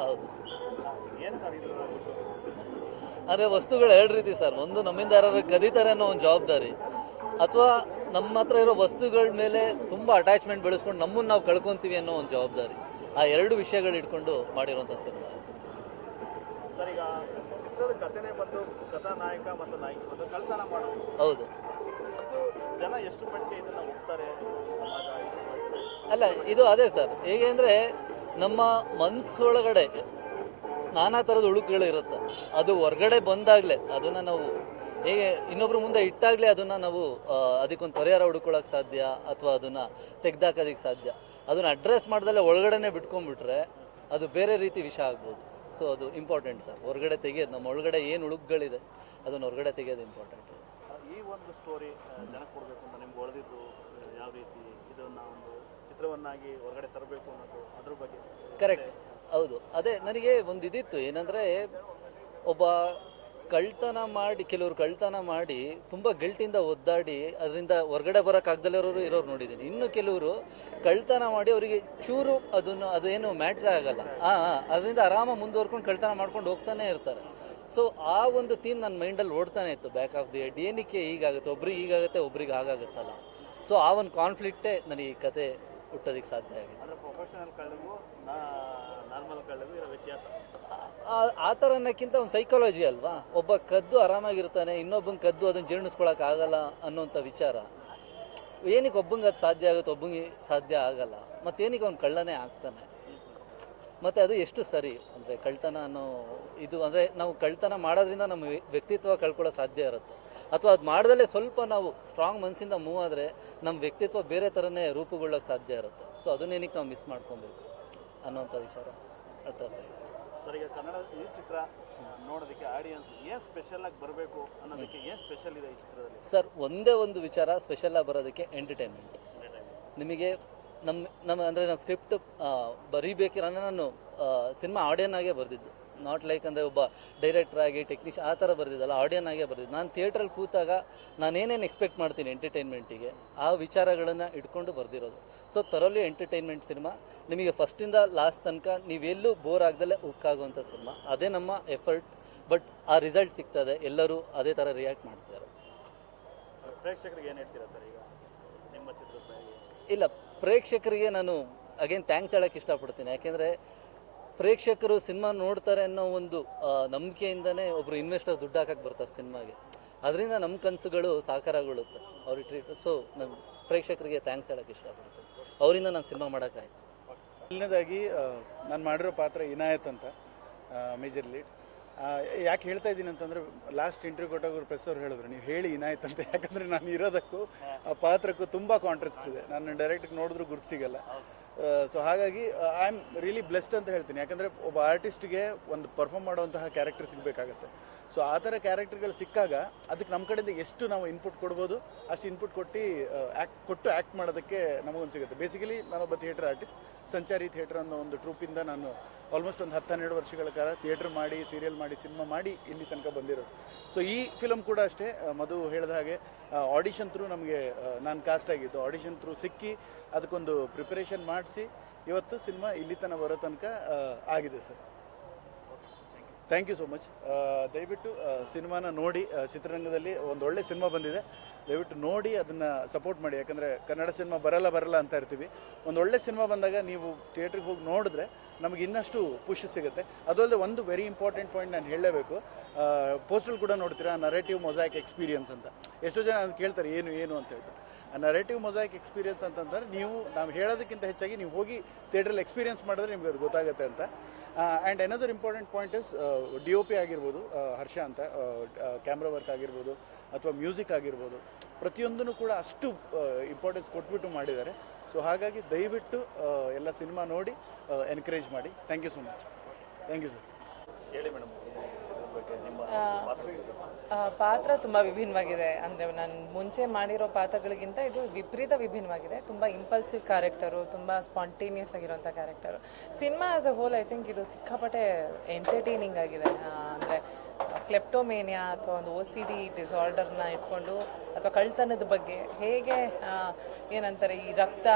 ಹೌದು. ಅಂದರೆ ವಸ್ತುಗಳು ಎರಡು ರೀತಿ ಸರ್. ಒಂದು ನಮ್ಮಿಂದ ಯಾರು ಕದೀತಾರೆ ಅನ್ನೋ ಒಂದು ಜವಾಬ್ದಾರಿ, ಅಥವಾ ನಮ್ಮ ಹತ್ರ ಇರೋ ವಸ್ತುಗಳ ಮೇಲೆ ತುಂಬ ಅಟ್ಯಾಚ್ಮೆಂಟ್ ಬೆಳೆಸ್ಕೊಂಡು ನಮ್ಮನ್ನು ನಾವು ಕಳ್ಕೊತೀವಿ ಅನ್ನೋ ಒಂದು ಜವಾಬ್ದಾರಿ. ಆ ಎರಡು ವಿಷಯಗಳು ಇಟ್ಕೊಂಡು ಮಾಡಿರುವಂಥ ಸಿನಿಮಾ. ಸರ್, ಈಗ ಚಿತ್ರದ ಕಥೆನೇ ಬಂದು ಕಥಾನಾಯಕ ಮತ್ತು ನಾಯಕಿ ಒಂದು ಕಳ್ತನ ಮಾಡೋದು. ಹೌದು. ಇದು ಜನ ಎಷ್ಟು ಮಟ್ಟಿಗೆ ಇದನ್ನು ಒಪ್ತಾರೆ, ಸಮಾಜ ಅಲ್ಲ, ಇದು ಅದೇ ಸರ್. ಹೇಗೆ ಅಂದರೆ ನಮ್ಮ ಮನಸ್ಸೊಳಗಡೆ ನಾನಾ ಥರದ ಹುಳುಕುಗಳಿರುತ್ತೆ. ಅದು ಹೊರಗಡೆ ಬಂದಾಗಲೇ ಅದನ್ನು ನಾವು ಹೇಗೆ ಇನ್ನೊಬ್ರ ಮುಂದೆ ಇಟ್ಟಾಗಲೇ ಅದನ್ನು ನಾವು ಅದಕ್ಕೊಂದು ಪರಿಹಾರ ಹುಡ್ಕೊಳ್ಳೋಕೆ ಸಾಧ್ಯ, ಅಥವಾ ಅದನ್ನು ತೆಗ್ದಾಕೋದಕ್ಕೆ ಸಾಧ್ಯ. ಅದನ್ನು ಅಡ್ರೆಸ್ ಮಾಡ್ದಲ್ಲೇ ಒಳಗಡೆನೇ ಬಿಟ್ಕೊಂಡ್ಬಿಟ್ರೆ ಅದು ಬೇರೆ ರೀತಿ ವಿಷಯ ಆಗ್ಬೋದು. ಸೊ ಅದು ಇಂಪಾರ್ಟೆಂಟ್ ಸರ್. ಹೊರಗಡೆ ತೆಗೆಯೋದು, ನಮ್ಮ ಒಳಗಡೆ ಏನು ಹುಳುಕುಗಳಿದೆ ಅದನ್ನು ಹೊರಗಡೆ ತೆಗೆಯೋದು ಇಂಪಾರ್ಟೆಂಟ್. ಈ ಒಂದು ಸ್ಟೋರಿ ಜನಕ್ಕೆ ಕೊಡಬೇಕು ಅಂತ ನಿಮ್ಗೆ ಹೊಳೆದಿದ್ದು ಯಾವ ರೀತಿ, ಇದನ್ನು ಒಂದು ಚಿತ್ರವನ್ನಾಗಿ ಹೊರಗಡೆ ತರಬೇಕು ಅನ್ನೋದು, ಅದ್ರ ಬಗ್ಗೆ? ಕರೆಕ್ಟ್, ಹೌದು. ಅದೇ ನನಗೆ ಒಂದು ಇದಿತ್ತು, ಏನಂದರೆ ಒಬ್ಬ ಕಳ್ತನ ಮಾಡಿ, ಕೆಲವರು ಕಳ್ತನ ಮಾಡಿ ತುಂಬ ಗಿಲ್ಟಿಂದ ಒದ್ದಾಡಿ ಅದರಿಂದ ಹೊರಗಡೆ ಬರೋಕ್ಕಾಗ್ದಲ್ಲಿರೋರು ಇರೋರು ನೋಡಿದ್ದೀನಿ. ಇನ್ನು ಕೆಲವರು ಕಳ್ತನ ಮಾಡಿ ಅವರಿಗೆ ಚೂರು ಅದು ಏನು ಮ್ಯಾಟ್ರೇ ಆಗಲ್ಲ, ಅದರಿಂದ ಆರಾಮ ಮುಂದುವರ್ಕೊಂಡು ಕಳ್ತನ ಮಾಡ್ಕೊಂಡು ಹೋಗ್ತಾನೆ ಇರ್ತಾರೆ. ಸೊ ಆ ಒಂದು ಥೀಮ್ ನನ್ನ ಮೈಂಡಲ್ಲಿ ಓಡ್ತಾನೆ ಇತ್ತು ಬ್ಯಾಕ್ ಆಫ್ ದಿ ಹೆಡ್. ಏನಕ್ಕೆ ಹೀಗಾಗುತ್ತೆ, ಒಬ್ರಿಗೆ ಹೀಗಾಗುತ್ತೆ ಒಬ್ರಿಗೆ ಆಗಾಗುತ್ತಲ್ಲ. ಸೊ ಆ ಒಂದು ಕಾನ್ಫ್ಲಿಕ್ಟೇ ನನಗೆ ಈ ಕತೆ ಹುಟ್ಟೋದಕ್ಕೆ ಸಾಧ್ಯ ಆಗಿದೆ. ಅಂದರೆ ಪ್ರೊಫೆಷನಲ್ ಕಳ್ಳಗೂ ನಾರ್ಮಲ್ ಕಳ್ಳಗೂ ಇರೋ ವ್ಯತ್ಯಾಸ ಆ ಥರ ಅನ್ನೋಕ್ಕಿಂತ ಒಂದು ಸೈಕಾಲಜಿ ಅಲ್ವಾ. ಒಬ್ಬ ಕದ್ದು ಆರಾಮಾಗಿರ್ತಾನೆ, ಇನ್ನೊಬ್ಬಂಗೆ ಕದ್ದು ಅದನ್ನು ಜೀರ್ಣಿಸ್ಕೊಳಕ್ಕೆ ಆಗಲ್ಲ ಅನ್ನೋಂಥ ವಿಚಾರ. ಏನಕ್ಕೆ ಒಬ್ಬಂಗೆ ಅದು ಸಾಧ್ಯ ಆಗುತ್ತೆ, ಒಬ್ಬಂಗೆ ಸಾಧ್ಯ ಆಗಲ್ಲ, ಮತ್ತೇನಕ್ಕೆ ಅವ್ನು ಕಳ್ಳನೇ ಆಗ್ತಾನೆ. ಮತ್ತು ಅದು ಎಷ್ಟು ಸರಿ ಅಂದರೆ ಕಳ್ತನ ಅನ್ನೋ ಇದು, ಅಂದರೆ ನಾವು ಕಳ್ತನ ಮಾಡೋದ್ರಿಂದ ನಮ್ಮ ವ್ಯಕ್ತಿತ್ವ ಕಳ್ಕೊಳ್ಳೋ ಸಾಧ್ಯ ಇರುತ್ತೆ. ಅಥವಾ ಅದು ಮಾಡ್ದಲ್ಲೇ ಸ್ವಲ್ಪ ನಾವು ಸ್ಟ್ರಾಂಗ್ ಮನಸ್ಸಿಂದ ಮೂವ್ ಆದರೆ ನಮ್ಮ ವ್ಯಕ್ತಿತ್ವ ಬೇರೆ ಥರನೇ ರೂಪುಗೊಳ್ಳೋಕ್ಕೆ ಸಾಧ್ಯ ಇರುತ್ತೆ. ಸೊ ಅದನ್ನೇನಕ್ಕೆ ನಾವು ಮಿಸ್ ಮಾಡ್ಕೊಬೇಕು ಅನ್ನೋಂಥ ವಿಚಾರ ಅಡ್ರೆಸ್ ಆಗಿದೆ. ಸರ್, ಈಗ ಕನ್ನಡ ಈ ಚಿತ್ರ ನೋಡೋದಕ್ಕೆ ಆಡಿಯನ್ಸ್ ಏನು ಸ್ಪೆಷಲಾಗಿ ಬರಬೇಕು ಅನ್ನೋದಕ್ಕೆ ಏನು ಸ್ಪೆಷಲ್ ಇದೆ ಈ ಚಿತ್ರದಲ್ಲಿ? ಸರ್, ಒಂದೇ ಒಂದು ವಿಚಾರ ಸ್ಪೆಷಲಾಗಿ ಬರೋದಕ್ಕೆ ಎಂಟರ್ಟೈನ್ಮೆಂಟ್. ನಿಮಗೆ ನಮ್ಮ ಅಂದರೆ ನಾನು ಸ್ಕ್ರಿಪ್ಟ್ ಬರೀಬೇಕಿರೋ ನಾನು ಸಿನಿಮಾ ಆಡಿಯನ್ ಆಗೇ ಬರೆದಿದ್ದು, ನಾಟ್ ಲೈಕ್ ಅಂದರೆ ಒಬ್ಬ ಡೈರೆಕ್ಟರ್ ಆಗಿ ಟೆಕ್ನಿಷಿಯನ್ ಆ ಥರ ಬರೆದಿದ್ದಲ್ಲ, ಆಡಿಯನ್ ಆಗೇ ಬರೆದಿದ್ದು. ನಾನು ಥಿಯೇಟ್ರಲ್ಲಿ ಕೂತಾಗ ನಾನೇನೇನು ಎಕ್ಸ್ಪೆಕ್ಟ್ ಮಾಡ್ತೀನಿ ಎಂಟರ್ಟೈನ್ಮೆಂಟಿಗೆ, ಆ ವಿಚಾರಗಳನ್ನು ಇಟ್ಕೊಂಡು ಬರೆದಿರೋದು. So thoroughly entertainment cinema. ನಿಮಗೆ ಫಸ್ಟಿಂದ ಲಾಸ್ಟ್ ತನಕ ನೀವೆಲ್ಲೂ ಬೋರ್ ಆಗದಲ್ಲೇ ಹುಕ್ಕಾಗುವಂಥ ಸಿನಿಮಾ. ಅದೇ ನಮ್ಮ ಎಫರ್ಟ್. ಬಟ್ ಆ ರಿಸಲ್ಟ್ ಸಿಗ್ತದೆ, ಎಲ್ಲರೂ ಅದೇ ಥರ ರಿಯಾಕ್ಟ್ ಮಾಡ್ತಾರೆ. ಪ್ರೇಕ್ಷಕರಿಗೆ ಏನು ಹೇಳ್ತೀರಾ ಸರ್ ಈಗ ನಿಮ್ಮ ಚಿತ್ರದ? ಇಲ್ಲ, ಪ್ರೇಕ್ಷಕರಿಗೆ ನಾನು ಅಗೇನ್ ಥ್ಯಾಂಕ್ಸ್ ಹೇಳೋಕ್ಕೆ ಇಷ್ಟಪಡ್ತೀನಿ. ಯಾಕೆಂದರೆ ಪ್ರೇಕ್ಷಕರು ಸಿನಿಮಾ ನೋಡ್ತಾರೆ ಅನ್ನೋ ಒಂದು ನಂಬಿಕೆಯಿಂದನೇ ಒಬ್ಬರು ಇನ್ವೆಸ್ಟರ್ ದುಡ್ಡು ಹಾಕಕ್ಕೆ ಬರ್ತಾರೆ ಸಿನಿಮಾಗೆ. ಅದರಿಂದ ನಮ್ಮ ಕನಸುಗಳು ಸಾಕಾರಗೊಳ್ಳುತ್ತೆ ಅವ್ರಿಗೆ ಟ್ರೀಟ್. ಸೊ ನಾನು ಪ್ರೇಕ್ಷಕರಿಗೆ ಥ್ಯಾಂಕ್ಸ್ ಹೇಳೋಕ್ಕೆ ಇಷ್ಟಪಡ್ತೀನಿ. ಅವರಿಂದ ನಾನು ಸಿನಿಮಾ ಮಾಡೋಕ್ಕಾಯ್ತು. ಮೊದಲನೇದಾಗಿ ನಾನು ಮಾಡಿರೋ ಪಾತ್ರ ಇನಾಯತ್ ಅಂತ, ಮೇಜರ್ ಲೀಡ್. ಯಾಕೆ ಹೇಳ್ತಾ ಇದ್ದೀನಿ ಅಂತಂದರೆ, ಲಾಸ್ಟ್ ಇಂಟರ್ವ್ಯೂ ಕೊಟ್ಟಾಗ ಪ್ರೆಸ್ ಅವ್ರು ಹೇಳಿದ್ರು ನೀವು ಹೇಳಿ ಇನಾಯತ್ ಅಂತ. ಯಾಕಂದರೆ ನಾನು ಇರೋದಕ್ಕೂ ಆ ಪಾತ್ರಕ್ಕೂ ತುಂಬ ಕಾಂಟ್ರಾಸ್ಟ್ ಇದೆ. ನಾನು ಡೈರೆಕ್ಟಾಗಿ ನೋಡಿದ್ರೂ ಗುರ್ತು ಸಿಗಲ್ಲ. ಸೊ ಹಾಗಾಗಿ ಐ ಆಮ್ ರಿಯಲಿ ಬ್ಲೆಸ್ಡ್ ಅಂತ ಹೇಳ್ತೀನಿ. ಯಾಕಂದರೆ ಒಬ್ಬ ಆರ್ಟಿಸ್ಟ್ಗೆ ಒಂದು ಪರ್ಫಾರ್ಮ್ ಮಾಡುವಂತಹ ಕ್ಯಾರೆಕ್ಟರ್ ಸಿಗಬೇಕಾಗತ್ತೆ. ಸೊ ಆ ಥರ ಕ್ಯಾರೆಕ್ಟರ್ಗಳು ಸಿಕ್ಕಾಗ ಅದಕ್ಕೆ ನಮ್ಮ ಕಡೆಯಿಂದ ಎಷ್ಟು ನಾವು ಇನ್ಪುಟ್ ಕೊಡ್ಬೋದು ಅಷ್ಟು ಇನ್ಪುಟ್ ಕೊಟ್ಟು ಆ್ಯಕ್ಟ್ ಮಾಡೋದಕ್ಕೆ ನಮಗೊಂದು ಸಿಗುತ್ತೆ. ಬೇಸಿಕಲಿ ನಾನೊಬ್ಬ ಥಿಯೇಟರ್ ಆರ್ಟಿಸ್ಟ್. ಸಂಚಾರಿ ಥಿಯೇಟರ್ ಅನ್ನೋ ಒಂದು ಟ್ರೂಪಿಂದ ನಾನು ಆಲ್ಮೋಸ್ಟ್ ಒಂದು 10-12 ವರ್ಷಗಳ ಕಾಲ ಥಿಯೇಟ್ರ್ ಮಾಡಿ, ಸೀರಿಯಲ್ ಮಾಡಿ, ಸಿನಿಮಾ ಮಾಡಿ ಇಲ್ಲಿ ತನಕ ಬಂದಿರೋದು. ಸೊ ಈ ಫಿಲಮ್ ಕೂಡ ಅಷ್ಟೇ, ಮಧು ಹೇಳಿದ ಹಾಗೆ ಆಡಿಷನ್ ಥ್ರೂ ನಮಗೆ ನಾನು ಕಾಸ್ಟ್ ಆಗಿದ್ದು. ಆಡಿಷನ್ ಥ್ರೂ ಸಿಕ್ಕಿ ಅದಕ್ಕೊಂದು ಪ್ರಿಪರೇಷನ್ ಮಾಡಿಸಿ ಇವತ್ತು ಸಿನಿಮಾ ಇಲ್ಲಿ ತನಕ ಬರೋ ತನಕ ಆಗಿದೆ sir. Thank you so much. ದಯವಿಟ್ಟು ಸಿನಿಮಾನ ನೋಡಿ, ಚಿತ್ರರಂಗದಲ್ಲಿ ಒಂದು ಒಳ್ಳೆ ಸಿನಿಮಾ ಬಂದಿದೆ, ದಯವಿಟ್ಟು ನೋಡಿ ಅದನ್ನು ಸಪೋರ್ಟ್ ಮಾಡಿ. ಯಾಕಂದರೆ ಕನ್ನಡ ಸಿನಿಮಾ ಬರಲ್ಲ ಅಂತ ಇರ್ತೀವಿ. ಒಂದು ಒಳ್ಳೆ ಸಿನಿಮಾ ಬಂದಾಗ ನೀವು ಥಿಯೇಟ್ರಿಗೆ ಹೋಗಿ ನೋಡಿದ್ರೆ ನಮಗೆ ಇನ್ನಷ್ಟು ಪುಷ್ ಸಿಗುತ್ತೆ. ಅದಲ್ಲದೆ ಒಂದು ವೆರಿ ಇಂಪಾರ್ಟೆಂಟ್ ಪಾಯಿಂಟ್ ನಾನು ಹೇಳಲೇಬೇಕು. ಪೋಸ್ಟಲ್ ಕೂಡ ನೋಡ್ತೀರಾ, ನರೇಟಿವ್ ಮೊಸಾಯಿಕ್ ಎಕ್ಸ್ಪೀರಿಯನ್ಸ್ ಅಂತ. ಎಷ್ಟೋ ಜನ ಅದು ಕೇಳ್ತಾರೆ ಏನು ಅಂತ ಹೇಳ್ಬಿಟ್ಟು. ಆ ನರೇಟಿವ್ ಮೊಸಾಯಿಕ್ ಎಕ್ಸ್ಪೀರಿಯನ್ಸ್ ಅಂತಂದರೆ ನಾವು ಹೇಳೋದಕ್ಕಿಂತ ಹೆಚ್ಚಾಗಿ ನೀವು ಹೋಗಿ ಥಿಯೇಟ್ರಲ್ಲಿ ಎಕ್ಸ್ಪೀರಿಯನ್ಸ್ ಮಾಡಿದ್ರೆ ನಿಮ್ಗೆ ಅದು ಗೊತ್ತಾಗುತ್ತೆ ಅಂತ. And another important point is DOP ಆಗಿರ್ಬೋದು, ಹರ್ಷ ಅಂತ, ಕ್ಯಾಮ್ರಾ ವರ್ಕ್ ಆಗಿರ್ಬೋದು ಅಥವಾ ಮ್ಯೂಸಿಕ್ ಆಗಿರ್ಬೋದು, ಪ್ರತಿಯೊಂದೂ ಕೂಡ ಅಷ್ಟು ಇಂಪಾರ್ಟೆನ್ಸ್ ಕೊಟ್ಬಿಟ್ಟು ಮಾಡಿದ್ದಾರೆ. ಸೊ ಹಾಗಾಗಿ ದಯವಿಟ್ಟು ಎಲ್ಲ ಸಿನಿಮಾ ನೋಡಿ ಎನ್ಕರೇಜ್ ಮಾಡಿ. Thank you so much. Thank you sir. ಹೇಳಿ ಮೇಡಮ್, ಪಾತ್ರ ತುಂಬ ವಿಭಿನ್ನವಾಗಿದೆ. ಅಂದರೆ ನಾನು ಮುಂಚೆ ಮಾಡಿರೋ ಪಾತ್ರಗಳಿಗಿಂತ ಇದು ವಿಪರೀತ ವಿಭಿನ್ನವಾಗಿದೆ. ತುಂಬ ಇಂಪಲ್ಸಿವ್ ಕ್ಯಾರೆಕ್ಟರು, ತುಂಬ ಸ್ಪಾಂಟೇನಿಯಸ್ ಆಗಿರೋಂಥ character. Cinema as a whole I think ಇದು ಸಿಕ್ಕಾಪಟ್ಟೆ ಎಂಟರ್ಟೈನಿಂಗ್ ಆಗಿದೆ. ಅಂದರೆ ಕ್ಲೆಪ್ಟೋಮೇನಿಯಾ ಅಥವಾ ಒಂದು OCD ಡಿಸಾರ್ಡರ್ನ ಇಟ್ಕೊಂಡು ಅಥವಾ ಕಳ್ತನದ ಬಗ್ಗೆ ಹೇಗೆ ಏನಂತಾರೆ ಈ ರಕ್ತ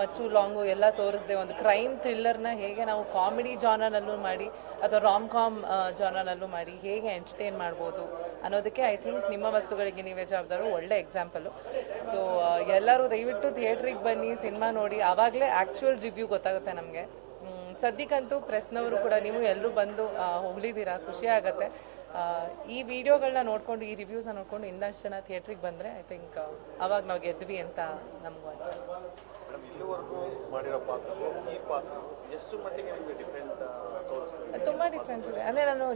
ಮಚ್ಚು ಲಾಂಗು ಎಲ್ಲ ತೋರಿಸದೆ ಒಂದು ಕ್ರೈಮ್ ಥ್ರಿಲ್ಲರ್ನ ಹೇಗೆ ನಾವು ಕಾಮಿಡಿ ಜಾನರ್ನಲ್ಲೂ ಮಾಡಿ ಅಥವಾ ರಾಮ್ ಕಾಮ್ ಜಾನರ್ನಲ್ಲೂ ಮಾಡಿ ಹೇಗೆ ಎಂಟರ್ಟೈನ್ ಮಾಡ್ಬೋದು ಅನ್ನೋದಕ್ಕೆ ಐ ಥಿಂಕ್ ನಿಮ್ಮ ವಸ್ತುಗಳಿಗೆ ನೀವೇ ಜವಾಬ್ದಾರು ಒಳ್ಳೆ ಎಕ್ಸಾಂಪಲು. ಸೊ ಎಲ್ಲರೂ ದಯವಿಟ್ಟು ಥಿಯೇಟ್ರಿಗೆ ಬನ್ನಿ, ಸಿನಿಮಾ ನೋಡಿ, ಆವಾಗಲೇ ಆ್ಯಕ್ಚುಯಲ್ ರಿವ್ಯೂ ಗೊತ್ತಾಗುತ್ತೆ ನಮಗೆ. ಸದ್ಯಕ್ಕಂತೂ ಪ್ರೆಸ್ನವರು ಕೂಡ ನೀವು ಎಲ್ಲರೂ ಬಂದು ಹೊಗಳಿದ್ದೀರಾ, ಖುಷಿ ಆಗುತ್ತೆ. ಈ ವಿಡಿಯೋಗಳನ್ನ ನೋಡಿಕೊಂಡು, ಈ ರಿವ್ಯೂಸ್ನ ನೋಡಿಕೊಂಡು ಇನ್ನಷ್ಟು ಜನ ಥಿಯೇಟ್ರಿಗೆ ಬಂದರೆ ಐ ಥಿಂಕ್ ಅವಾಗ ನಾವು ಗೆದ್ವಿ ಅಂತ ನಮಗೂ ಅನ್ಸುತ್ತೆ. ಮೇಡಮ್, ಇಲ್ಲಿವರೆಗೂ ಮಾಡಿರೋ ಪಾತ್ರಗಳು ಈ ಪಾತ್ರ ಎಷ್ಟು ಮಟ್ಟಿಗೆ ನಿಮಗೆ ಡಿಫ್ರೆಂಟ್ ತೋರಿಸ್ತದೆ? ತುಂಬ ಡಿಫ್ರೆನ್ಸ್ ಇದೆ. ಅಂದರೆ ನಾನು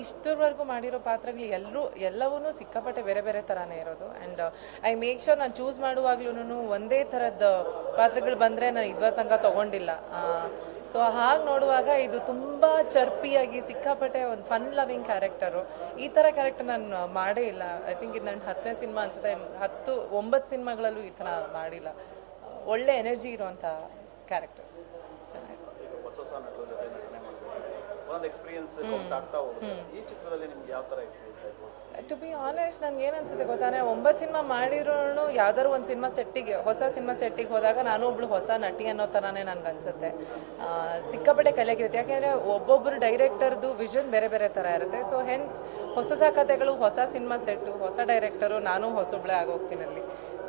ಇಷ್ಟರವರೆಗೂ ಮಾಡಿರೋ ಪಾತ್ರಗಳು ಎಲ್ಲವೂ ಸಿಕ್ಕಾಪಟ್ಟೆ ಬೇರೆ ಬೇರೆ ಥರನೇ ಇರೋದು. ಆ್ಯಂಡ್ ಐ ಮೇಕ್ ಶೋರ್ ನಾನು ಚೂಸ್ ಮಾಡುವಾಗ್ಲೂ ಒಂದೇ ಥರದ ಪಾತ್ರಗಳು ಬಂದರೆ ನಾನು ಇದುವರೆ ತನಕ ತೊಗೊಂಡಿಲ್ಲ. ಸೊ ಹಾಗೆ ನೋಡುವಾಗ ಇದು ತುಂಬ ಚರ್ಪಿಯಾಗಿ ಸಿಕ್ಕಾಪಟ್ಟೆ ಒಂದು ಫನ್ ಲವಿಂಗ್ ಕ್ಯಾರೆಕ್ಟರು. ಈ ಥರ ಕ್ಯಾರೆಕ್ಟರ್ ನಾನು ಮಾಡೇ ಇಲ್ಲ. ಐ ಥಿಂಕ್ ಇದು ನನ್ನ 10ನೇ ಸಿನಿಮಾ ಅನ್ಸುತ್ತೆ. 9 ಸಿನಿಮಾಗಳಲ್ಲೂ ಈ ಥರ ಮಾಡಿಲ್ಲ. ಒಳ್ಳೆ ಎನರ್ಜಿ ಇರುವಂಥ ಕ್ಯಾರೆಕ್ಟರ್. ಚೆನ್ನಾಗಿದೆ. ಈಗ ಹೊಸ ನಟರ ಜೊತೆ ನಟನೆ ಮಾಡಬೇಕು, ಒಂದೊಂದು ಎಕ್ಸ್ಪೀರಿಯನ್ಸ್ ಆಗ್ತಾ ಹೋಗುತ್ತೆ. ಈ ಚಿತ್ರದಲ್ಲಿ ನಿಮ್ಗೆ ಯಾವ ಥರ ಎಕ್ಸ್ಪೀರಿಯನ್ಸ್ ಆಯಿತು? ಟು ಬಿ ಆನೆಸ್ಟ್, ನನಗೆ ಏನು ಅನ್ಸುತ್ತೆ ಗೊತ್ತಾನೆ, 9 ಸಿನಿಮಾ ಮಾಡಿದ್ರು ಯಾವ್ದಾದ್ರು ಒಂದು ಸಿನಿಮಾ ಸೆಟ್ಟಿಗೆ, ಹೊಸ ಸಿನಿಮಾ ಸೆಟ್ಟಿಗೆ ಹೋದಾಗ ನಾನು ಒಬ್ಳು ಹೊಸ ನಟಿ ಅನ್ನೋ ಥರನೇ ನನಗೆ ಅನ್ಸುತ್ತೆ. ಸಿಕ್ಕಾಪಟ್ಟೆ ಕಲಿಯಾಗಿರುತ್ತೆ. ಯಾಕೆಂದರೆ ಒಬ್ಬೊಬ್ಬರು ಡೈರೆಕ್ಟರ್ದು ವಿಷನ್ ಬೇರೆ ಬೇರೆ ಥರ ಇರುತ್ತೆ. ಸೊ ಹೆನ್ಸ್ ಹೊಸ ಕಥೆಗಳು, ಹೊಸ ಸಿನಿಮಾ ಸೆಟ್ಟು, ಹೊಸ ಡೈರೆಕ್ಟರು, ನಾನು ಹೊಸೊಬ್ಳೆ ಆಗೋಗ್ತೀನಿ ಅಲ್ಲಿ.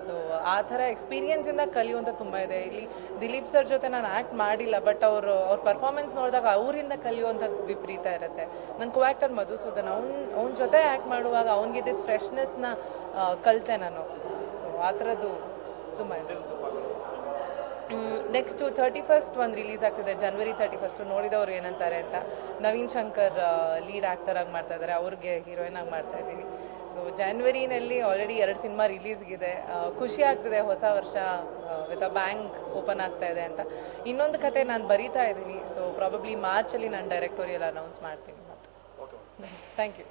ಸೊ ಆ ಥರ ಎಕ್ಸ್ಪೀರಿಯನ್ಸಿಂದ ಕಲಿಯುವಂಥ ತುಂಬ ಇದೆ. ಇಲ್ಲಿ ದಿಲೀಪ್ ಸರ್ ಜೊತೆ ನಾನು ಆ್ಯಕ್ಟ್ ಮಾಡಿಲ್ಲ, ಬಟ್ ಅವ್ರ ಪರ್ಫಾರ್ಮೆನ್ಸ್ ನೋಡಿದಾಗ ಅವರಿಂದ ಕಲಿಯುವಂಥದ್ದು ವಿಪರೀತ ಇರುತ್ತೆ. ನನ್ನ ಕೋ ಆ್ಯಕ್ಟರ್ ಮಧುಸೂದನ್, ಅವ್ನ ಜೊತೆ ಆ್ಯಕ್ಟ್ ಮಾಡುವಾಗ ಅವ್ನಿಗಿದ್ದಿದ್ದು ಫ್ರೆಶ್ನೆಸ್ನ ಕಲಿತೆ ನಾನು. ಸೊ ಆ ಥರದ್ದು ತುಂಬ ಇದೆ. ನೆಕ್ಸ್ಟು 31st ಒಂದು ರಿಲೀಸ್ ಆಗ್ತಿದೆ, January 31. ನೋಡಿದವ್ರು ಏನಂತಾರೆ ಅಂತ. ನವೀನ್ ಶಂಕರ್ ಲೀಡ್ ಆ್ಯಕ್ಟರಾಗಿ ಮಾಡ್ತಾ ಇದ್ದಾರೆ, ಅವ್ರಿಗೆ ಹೀರೋಯಿನ್ ಆಗಿ ಮಾಡ್ತಾ ಇದ್ದೀವಿ. ಸೊ ಜಾನ್ವರಿನಲ್ಲಿ ಆಲ್ರೆಡಿ 2 ಸಿನಿಮಾ ರಿಲೀಸ್ಗಿದೆ. ಖುಷಿ ಆಗ್ತಿದೆ, ಹೊಸ ವರ್ಷ ವಿತ್ ಅ ಬ್ಯಾಂಕ್ ಓಪನ್ ಆಗ್ತಾ ಇದೆ ಅಂತ. ಇನ್ನೊಂದು ಕತೆ ನಾನು ಬರೀತಾ ಇದ್ದೀನಿ. ಸೊ ಪ್ರಾಬಬ್ಲಿ ಮಾರ್ಚಲ್ಲಿ ನಾನು ಡೈರೆಕ್ಟೋರಿಯಲ್ ಅನೌನ್ಸ್ ಮಾಡ್ತೀನಿ. ಮತ್ತು ಥ್ಯಾಂಕ್ ಯು.